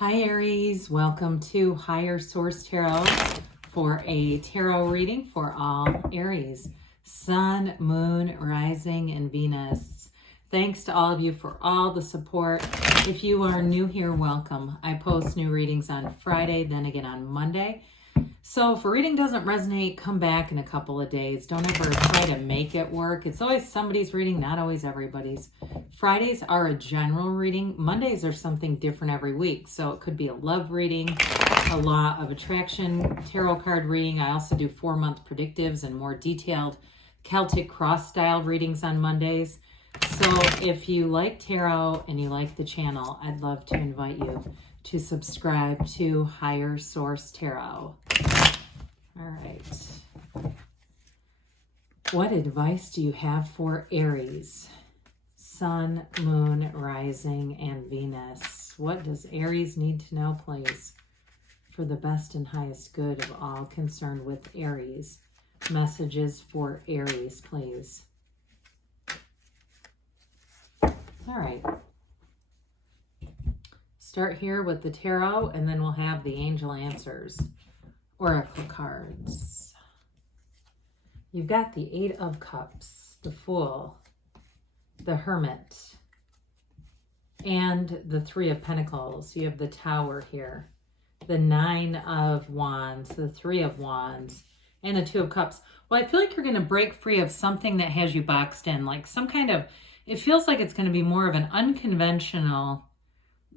Hi Aries, welcome to Higher Source Tarot for a tarot reading for all Aries. Sun, Moon, Rising, and Venus. Thanks to all of you for all the support. If you are new here, welcome. I post new readings on Friday, then again on Monday. So if a reading doesn't resonate, come back in a couple of days. Don't ever try to make it work. It's always somebody's reading, not always everybody's. Fridays are a general reading. Mondays are something different every week. So it could be a love reading, a law of attraction tarot card reading. I also do 4-month predictives and more detailed Celtic cross style readings on Mondays. So if you like tarot and you like the channel, I'd love to invite you to subscribe to Higher Source Tarot. All right. What advice do you have for Aries? Sun, Moon, Rising, and Venus. What does Aries need to know, please, for the best and highest good of all concerned with Aries? Messages for Aries, please. All right. Start here with the tarot, and then we'll have the angel answers. Oracle cards. You've got the 8 of Cups, the Fool, the Hermit, and the 3 of Pentacles. You have the Tower here, the 9 of Wands, the 3 of Wands, and the 2 of Cups. Well, I feel like you're going to break free of something that has you boxed in, like some kind of, it feels like it's going to be more of an unconventional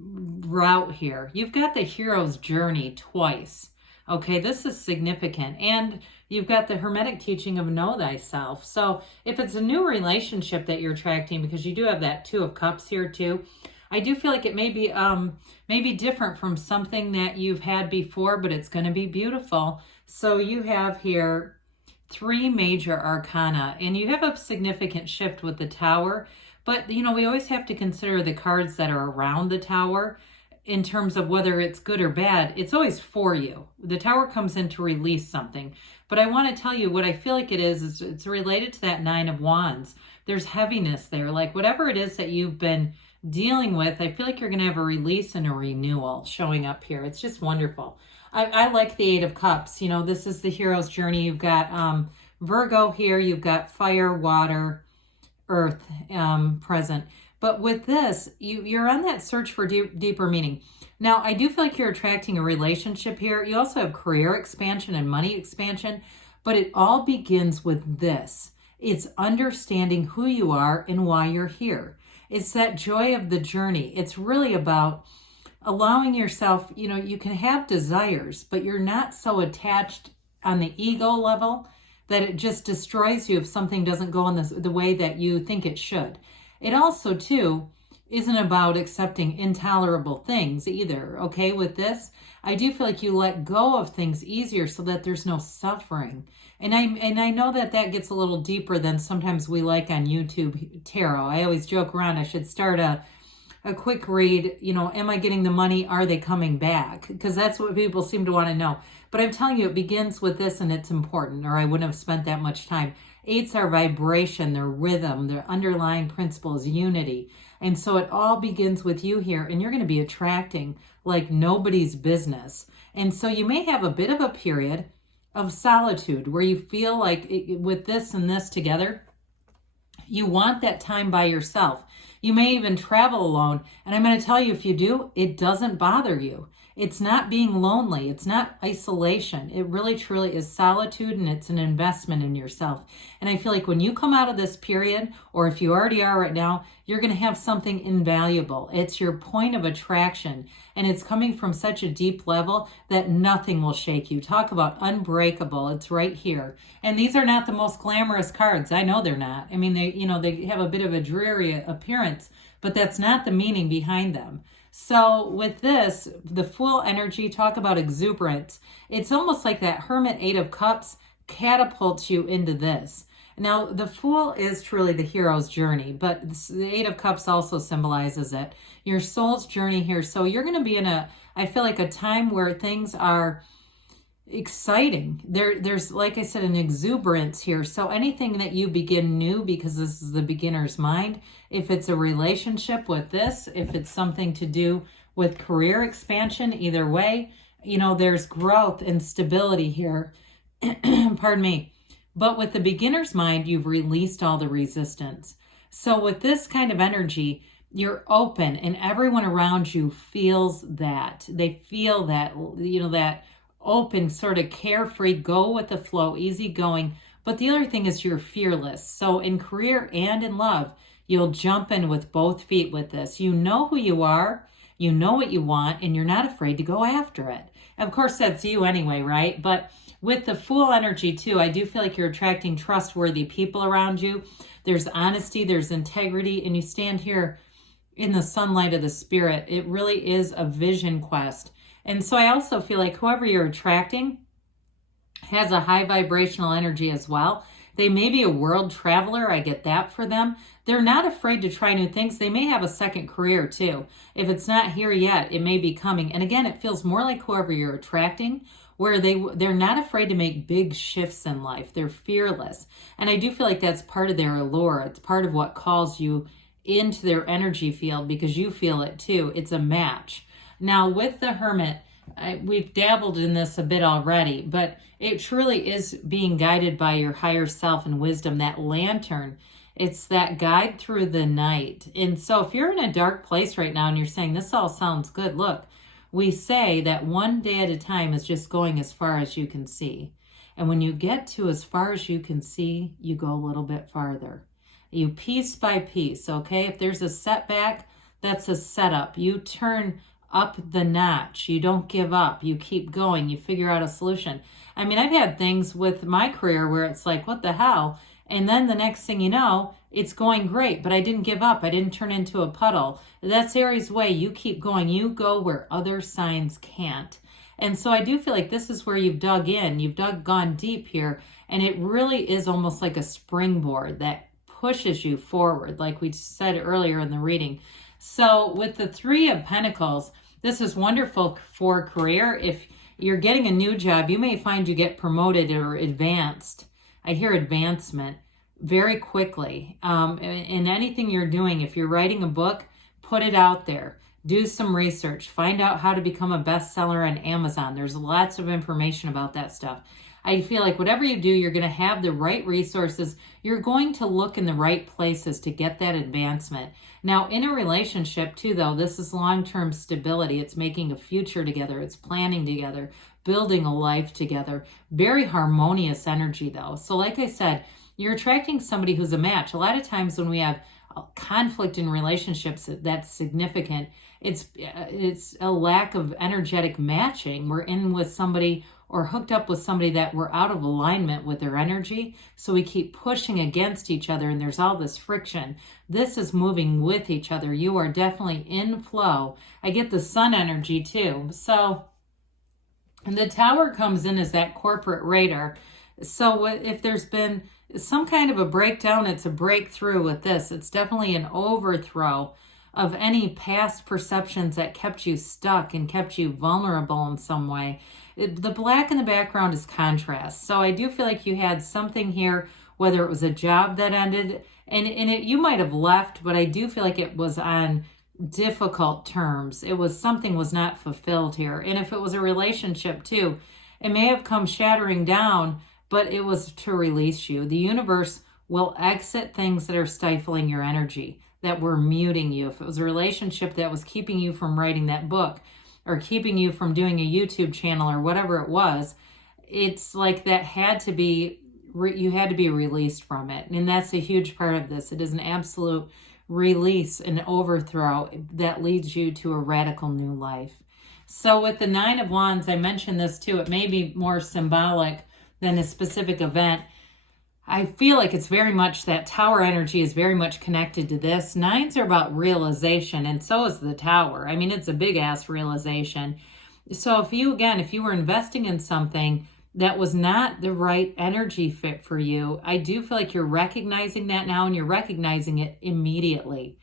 route here. You've got the hero's journey twice. Okay, this is significant. And you've got the Hermetic teaching of know thyself. So if it's a new relationship that you're attracting, because you do have that 2 of Cups here too, I do feel like it may be different from something that you've had before, but it's going to be beautiful. So you have here 3 major arcana, and you have a significant shift with the Tower. But, you know, we always have to consider the cards that are around the Tower in terms of whether it's good or bad. It's always for you. The Tower comes in to release something. But I want to tell you what I feel like it is it's related to that 9 of Wands. There's heaviness there. Like whatever it is that you've been dealing with, I feel like you're going to have a release and a renewal showing up here. It's just wonderful. I like the 8 of Cups. You know, this is the hero's journey. You've got Virgo here. You've got fire, water, earth present. But with this, you're on that search for deeper meaning. Now, I do feel like you're attracting a relationship here. You also have career expansion and money expansion, but it all begins with this. It's understanding who you are and why you're here. It's that joy of the journey. It's really about allowing yourself, you know, you can have desires, but you're not so attached on the ego level that it just destroys you if something doesn't go in the way that you think it should. It also, too, isn't about accepting intolerable things either, okay? With this, I do feel like you let go of things easier so that there's no suffering. And I know that gets a little deeper than sometimes we like on YouTube tarot. I always joke around, I should start a quick read, you know, am I getting the money? Are they coming back? Because that's what people seem to want to know. But I'm telling you, it begins with this, and it's important, or I wouldn't have spent that much time. 8s are vibration, their rhythm, their underlying principle is unity. And so it all begins with you here, and you're going to be attracting like nobody's business. And so you may have a bit of a period of solitude where you feel like with this and this together, you want that time by yourself. You may even travel alone. And I'm going to tell you, if you do, it doesn't bother you. It's not being lonely. It's not isolation. It really, truly is solitude, and it's an investment in yourself. And I feel like when you come out of this period, or if you already are right now, you're going to have something invaluable. It's your point of attraction, and it's coming from such a deep level that nothing will shake you. Talk about unbreakable. It's right here. And these are not the most glamorous cards. I know they're not. I mean, they have a bit of a dreary appearance, but that's not the meaning behind them. So with this, the Fool energy, talk about exuberance. It's almost like that Hermit 8 of Cups catapults you into this. Now, the Fool is truly the hero's journey, but the 8 of Cups also symbolizes it. Your soul's journey here. So you're going to be in I feel like a time where things are exciting. There's, like I said, an exuberance here. So anything that you begin new, because this is the beginner's mind, if it's a relationship with this, if it's something to do with career expansion. Either way, you know, there's growth and stability here. Pardon me. But with the beginner's mind, you've released all the resistance. So with this kind of energy, you're open, and everyone around you feels that. They feel that, you know, that open, sort of carefree, go with the flow, easygoing. But the other thing is you're fearless. So in career and in love, you'll jump in with both feet with this. You know who you are, you know what you want, and you're not afraid to go after it. Of course, that's you anyway, right? But with the Fool energy too, I do feel like you're attracting trustworthy people around you. There's honesty, there's integrity, and you stand here in the sunlight of the spirit. It really is a vision quest. And so I also feel like whoever you're attracting has a high vibrational energy as well. They may be a world traveler. I get that for them. They're not afraid to try new things. They may have a second career too. If it's not here yet, it may be coming. And again, it feels more like whoever you're attracting, where they're not afraid to make big shifts in life. They're fearless. And I do feel like that's part of their allure. It's part of what calls you into their energy field, because you feel it too. It's a match. Now with the Hermit, we've dabbled in this a bit already, but it truly is being guided by your higher self and wisdom. That lantern, it's that guide through the night. And so if you're in a dark place right now and you're saying, this all sounds good, look, we say that one day at a time is just going as far as you can see. And when you get to as far as you can see, you go a little bit farther. You piece by piece, okay? If there's a setback, that's a setup. You turn up the notch. You don't give up. You keep going. You figure out a solution. I mean, I've had things with my career where it's like, what the hell? And then the next thing you know, it's going great, but I didn't give up. I didn't turn into a puddle. That's Aries way. You keep going. You go where other signs can't. And so I do feel like this is where you've dug in. You've gone deep here. And it really is almost like a springboard that pushes you forward, like we said earlier in the reading. So with the Three of Pentacles, this is wonderful for career. If you're getting a new job, you may find you get promoted or advanced. I hear advancement very quickly. In anything you're doing, if you're writing a book, put it out there. Do some research. Find out how to become a bestseller on Amazon. There's lots of information about that stuff. I feel like whatever you do, you're going to have the right resources. You're going to look in the right places to get that advancement. Now, in a relationship too, though, this is long-term stability. It's making a future together. It's planning together, building a life together. Very harmonious energy, though. So like I said, you're attracting somebody who's a match. A lot of times when we have conflict in relationships that's significant, it's a lack of energetic matching. We're in with somebody or hooked up with somebody that we're out of alignment with their energy. So we keep pushing against each other and there's all this friction. This is moving with each other. You are definitely in flow. I get the Sun energy too. So, and the Tower comes in as that corporate radar. So if there's been some kind of a breakdown, it's a breakthrough with this. It's definitely an overthrow of any past perceptions that kept you stuck and kept you vulnerable in some way. The black in the background is contrast. So I do feel like you had something here, whether it was a job that ended, and you might have left, but I do feel like it was on difficult terms. It was something was not fulfilled here. And if it was a relationship too, it may have come shattering down, but it was to release you. The universe will exit things that are stifling your energy, that were muting you. If it was a relationship that was keeping you from writing that book or keeping you from doing a YouTube channel or whatever it was, it's like that had to be, you had to be released from it. And that's a huge part of this. It is an absolute release and overthrow that leads you to a radical new life. So with the Nine of Wands, I mentioned this too, it may be more symbolic than a specific event. I feel like it's very much that Tower energy is very much connected to this. Nines are about realization, and so is the Tower. I mean, it's a big ass realization. So if you were investing in something that was not the right energy fit for you, I do feel like you're recognizing that now, and you're recognizing it immediately.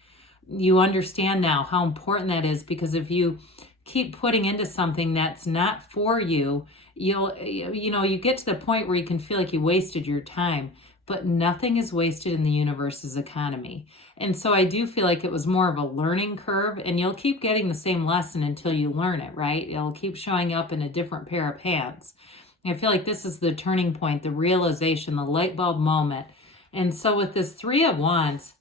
You understand now how important that is, because if you keep putting into something that's not for you, you get to the point where you can feel like you wasted your time. but nothing is wasted in the universe's economy. And so I do feel like it was more of a learning curve, and you'll keep getting the same lesson until you learn it, right? It'll keep showing up in a different pair of pants. I feel like this is the turning point, the realization, the light bulb moment. And so with this Three of Wands,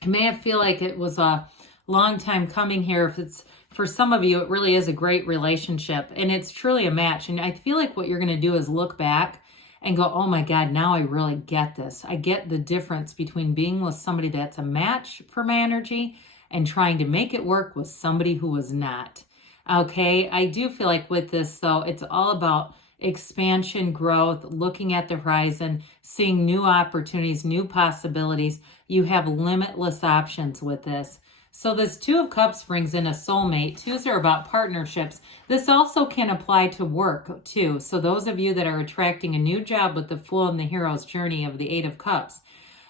it may feel like it was a long time coming here. If it's for some of you, it really is a great relationship and it's truly a match. And I feel like what you're going to do is look back and go, oh my God, now I really get this. I get the difference between being with somebody that's a match for my energy and trying to make it work with somebody who was not. Okay, I do feel like with this though, it's all about expansion, growth, looking at the horizon, seeing new opportunities, new possibilities. You have limitless options with this. So this Two of Cups brings in a soulmate. Twos are about partnerships. This also can apply to work too. So those of you that are attracting a new job with the Fool and the Hero's journey of the Eight of Cups,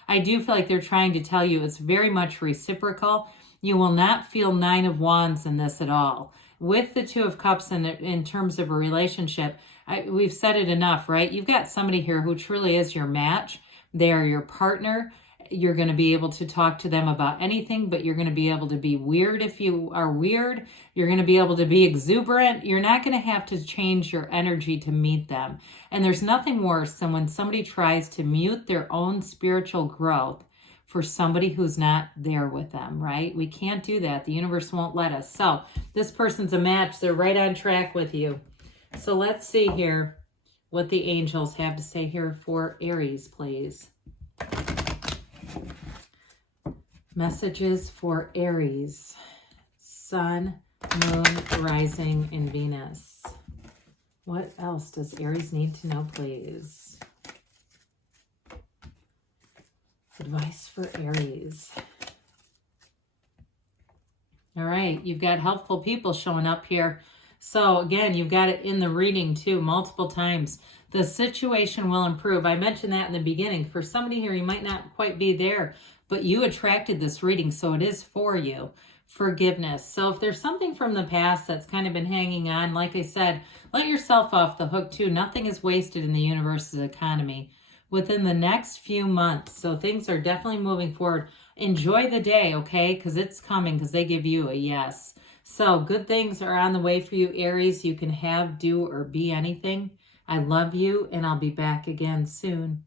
I do feel like they're trying to tell you it's very much reciprocal. You will not feel Nine of Wands in this at all. With the Two of Cups in terms of a relationship, we've said it enough, right? You've got somebody here who truly is your match. They are your partner. You're going to be able to talk to them about anything, but you're going to be able to be weird if you are weird. You're going to be able to be exuberant. You're not going to have to change your energy to meet them. And there's nothing worse than when somebody tries to mute their own spiritual growth for somebody who's not there with them, right? We can't do that. The universe won't let us. So this person's a match. They're right on track with you. So let's see here what the angels have to say here for Aries, please. Messages for Aries, Sun, Moon, Rising, and Venus. What else does Aries need to know, please? Advice for Aries. All right, you've got helpful people showing up here. So again, you've got it in the reading too, multiple times. The situation will improve. I mentioned that in the beginning. For somebody here, you might not quite be there, but you attracted this reading, so it is for you. Forgiveness. So if there's something from the past that's kind of been hanging on, like I said, let yourself off the hook too. Nothing is wasted in the universe's economy within the next few months. So things are definitely moving forward. Enjoy the day, okay? Because it's coming, because they give you a yes. So good things are on the way for you, Aries. You can have, do, or be anything. I love you, and I'll be back again soon.